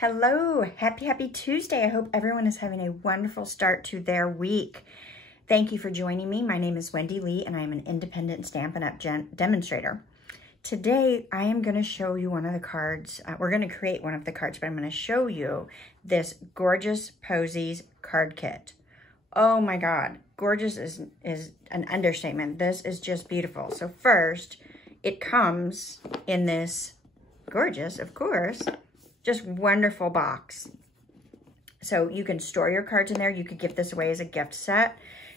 Hello, happy Tuesday. I hope everyone is having a wonderful start to their week. Thank you for joining me. My name is Wendy Lee and I am an independent Stampin' Up! Demonstrator. Today, I am going to show you one of the cards. We're going to create one of the cards, but I'm going to show you this Gorgeous Posies card kit. Oh my God, gorgeous is an understatement. This is just beautiful. So first, it comes in this gorgeous, of course, just wonderful box. So you can store your cards in there. You could give this away as a gift set.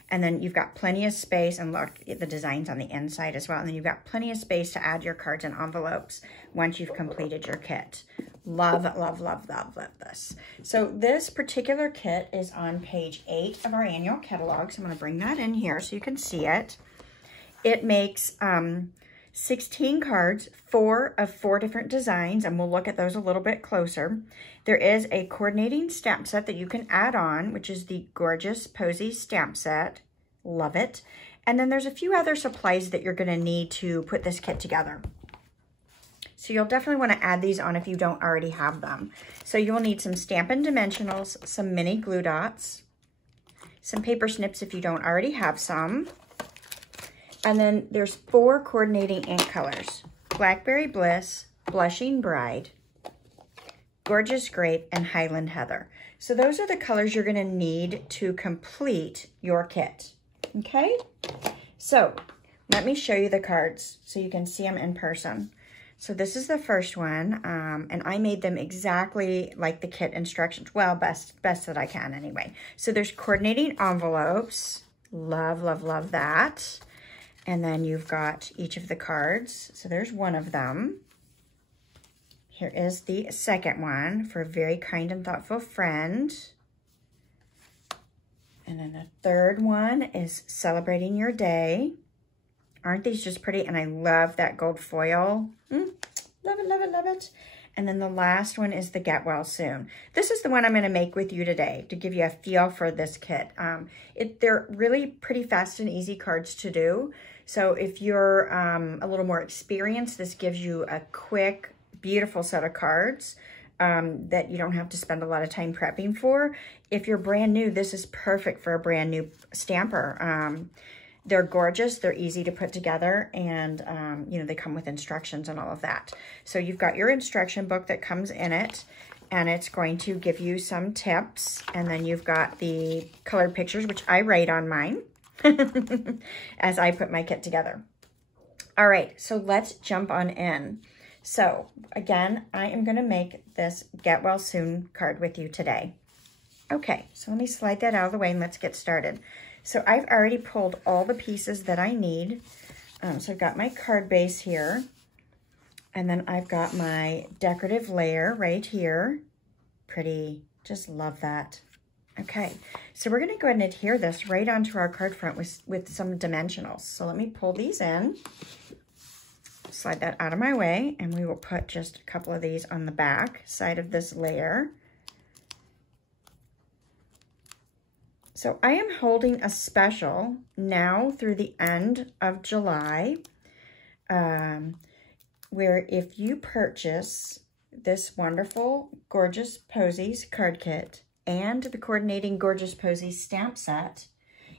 And then you've got plenty of space, and look, the design's on the inside as well. And then you've got plenty of space to add your cards and envelopes once you've completed your kit. Love, love, love, love, love this. So this particular kit is on page 8 of our annual catalog. So I'm gonna bring that in here so you can see it. It makes 16 cards, 4 of 4 different designs, and we'll look at those a little bit closer. There is a coordinating stamp set that you can add on, which is the Gorgeous Posies stamp set. Love it. And then there's a few other supplies that you're going to need to put this kit together. So you'll definitely want to add these on if you don't already have them. So you'll need some Stampin' Dimensionals, some mini glue dots, some paper snips if you don't already have some. And then there's 4 coordinating ink colors: Blackberry Bliss, Blushing Bride, Gorgeous Grape, and Highland Heather. So those are the colors you're gonna need to complete your kit, okay? So let me show you the cards so you can see them in person. So this is the first one, and I made them exactly like the kit instructions. Well, best that I can anyway. So there's coordinating envelopes. Love, love, love that. And then you've got each of the cards. So there's one of them. Here is the second one, for a very kind and thoughtful friend. And then the third one is celebrating your day. Aren't these just pretty? And I love that gold foil. Love it, love it, love it. And then the last one is the Get Well Soon. This is the one I'm going to make with you today to give you a feel for this kit. They're really pretty fast and easy cards to do. So if you're a little more experienced, this gives you a quick, beautiful set of cards that you don't have to spend a lot of time prepping for. If you're brand new, this is perfect for a brand new stamper. They're gorgeous, they're easy to put together, and you know, they come with instructions and all of that. So you've got your instruction book that comes in it, and it's going to give you some tips. And then you've got the colored pictures, which I write on mine as I put my kit together. All right, so let's jump on in. So again, I am gonna make this Get Well Soon card with you today. Okay, so let me slide that out of the way and let's get started. So I've already pulled all the pieces that I need. So I've got my card base here, and then I've got my decorative layer right here. Pretty, just love that. Okay, so we're gonna go ahead and adhere this right onto our card front with some dimensionals. So let me pull these in, slide that out of my way, and we will put just a couple of these on the back side of this layer. So I am holding a special now through the end of July, where if you purchase this wonderful Gorgeous Posies card kit and the coordinating Gorgeous Posies stamp set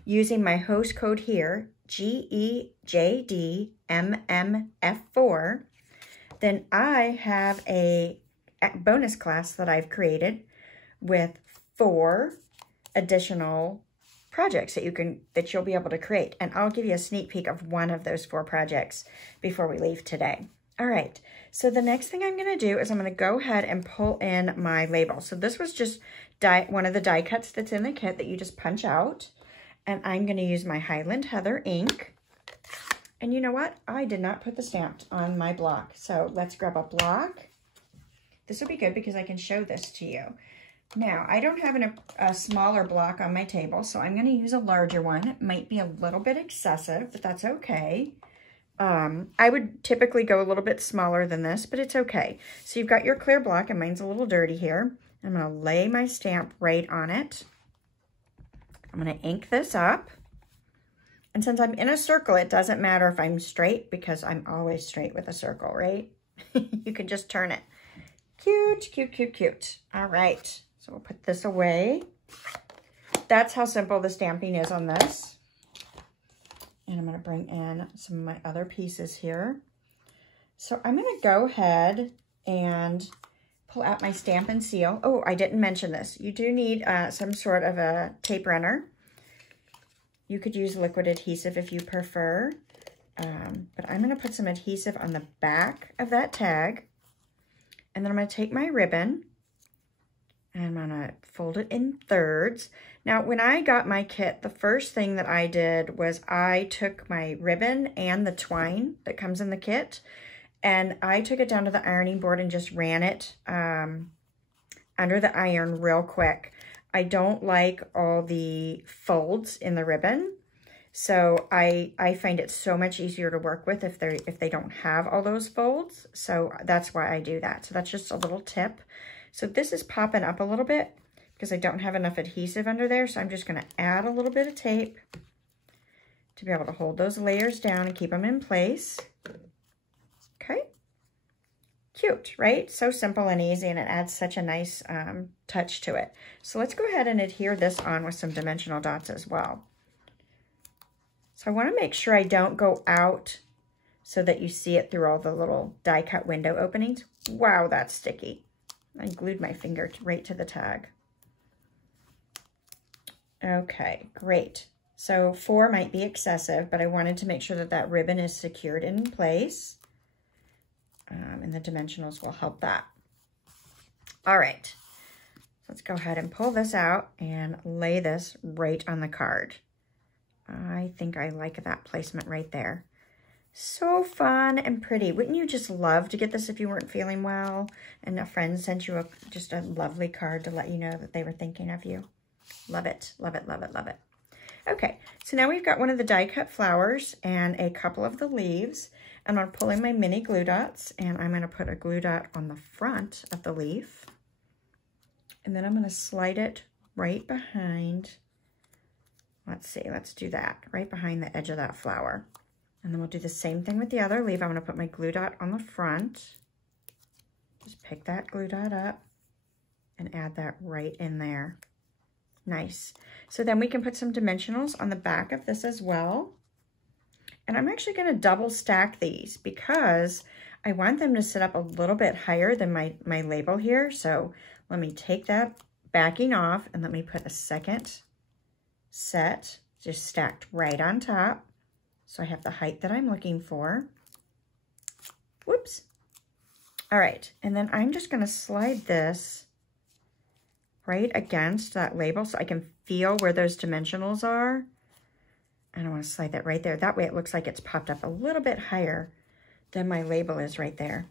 using my HOST code here, GEJDMMF4, then I have a bonus class that I've created with 4 additional projects that you'll be able to create. And I'll give you a sneak peek of one of those 4 projects before we leave today. All right, so the next thing I'm gonna do is I'm gonna go ahead and pull in my label. So this was just one of the die cuts that's in the kit that you just punch out. And I'm gonna use my Highland Heather ink. And you know what? I did not put the stamp on my block. So let's grab a block. This will be good because I can show this to you. Now, I don't have a smaller block on my table, so I'm going to use a larger one. It might be a little bit excessive, but that's okay. I would typically go a little bit smaller than this, but it's okay. So you've got your clear block, and mine's a little dirty here. I'm going to lay my stamp right on it. I'm going to ink this up. And since I'm in a circle, it doesn't matter if I'm straight, because I'm always straight with a circle, right? You can just turn it. Cute, cute, cute, cute. All right, so we'll put this away. That's how simple the stamping is on this. And I'm gonna bring in some of my other pieces here. So I'm gonna go ahead and pull out my Stamp and Seal. Oh, I didn't mention this. You do need some sort of a tape runner. You could use liquid adhesive if you prefer. But I'm gonna put some adhesive on the back of that tag. And then I'm gonna take my ribbon and I'm gonna fold it in thirds. Now, when I got my kit, the first thing that I did was I took my ribbon and the twine that comes in the kit, and I took it down to the ironing board and just ran it under the iron real quick. I don't like all the folds in the ribbon, so I find it so much easier to work with if they don't have all those folds. So that's why I do that. So that's just a little tip. So this is popping up a little bit because I don't have enough adhesive under there. So I'm just going to add a little bit of tape to be able to hold those layers down and keep them in place. Okay. Cute, right? So simple and easy, and it adds such a nice touch to it. So let's go ahead and adhere this on with some dimensional dots as well. So I want to make sure I don't go out so that you see it through all the little die cut window openings. Wow, that's sticky. I glued my finger right to the tag. Okay, great. So 4 might be excessive, but I wanted to make sure that that ribbon is secured in place. And the dimensionals will help that. All right, so let's go ahead and pull this out and lay this right on the card. I think I like that placement right there. So fun and pretty. Wouldn't you just love to get this if you weren't feeling well and a friend sent you just a lovely card to let you know that they were thinking of you? Love it, love it, love it, love it. Okay, so now we've got one of the die cut flowers and a couple of the leaves. And I'm pulling my mini glue dots, and I'm going to put a glue dot on the front of the leaf. And then I'm going to slide it right behind, let's see, let's do that, right behind the edge of that flower. And then we'll do the same thing with the other leaf. I'm going to put my glue dot on the front. Just pick that glue dot up and add that right in there. Nice. So then we can put some dimensionals on the back of this as well. And I'm actually going to double stack these because I want them to sit up a little bit higher than my label here. So let me take that backing off and let me put a second set just stacked right on top. So I have the height that I'm looking for. Whoops. All right. And then I'm just going to slide this right against that label so I can feel where those dimensionals are. And I want to slide that right there. That way it looks like it's popped up a little bit higher than my label is right there.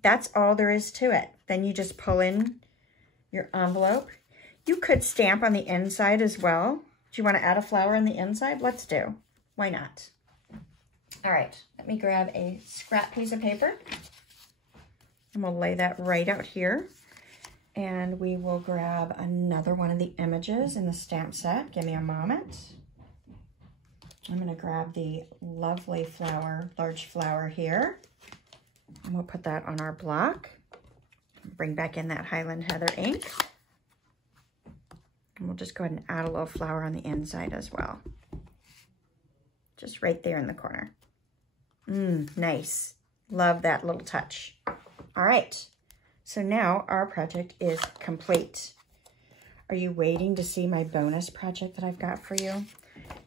That's all there is to it. Then you just pull in your envelope. You could stamp on the inside as well. Do you want to add a flower on the inside? Let's do. Why not? All right, let me grab a scrap piece of paper. And we'll lay that right out here. And we will grab another one of the images in the stamp set. Give me a moment. I'm going to grab the lovely flower, large flower here, and we'll put that on our block. Bring back in that Highland Heather ink. And we'll just go ahead and add a little flower on the inside as well. Just right there in the corner. Nice. Love that little touch. All right. So now our project is complete. Are you waiting to see my bonus project that I've got for you?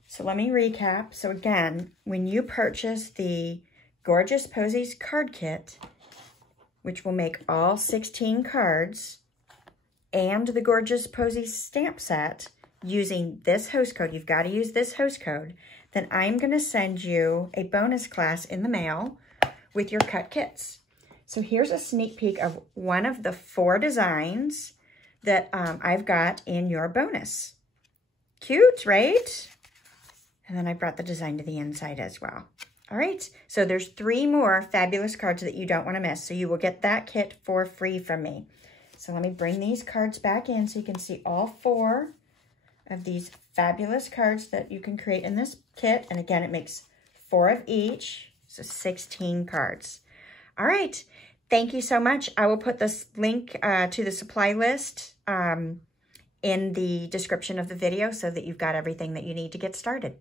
So let me recap. So again, when you purchase the Gorgeous Posies card kit, which will make all 16 cards, and the Gorgeous Posies stamp set using this host code, you've got to use this host code, then I'm going to send you a bonus class in the mail with your cut kits. So here's a sneak peek of one of the 4 designs that I've got in your bonus. Cute, right? And then I brought the design to the inside as well. All right, so there's 3 more fabulous cards that you don't want to miss. So you will get that kit for free from me. So let me bring these cards back in so you can see all 4 of these fabulous cards that you can create in this kit. And again, it makes 4 of each, so 16 cards. All right, Thank you so much. I will put this link to the supply list in the description of the video so that you've got everything that you need to get started.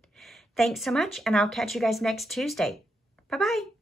Thanks so much, and I'll catch you guys next Tuesday. Bye-bye.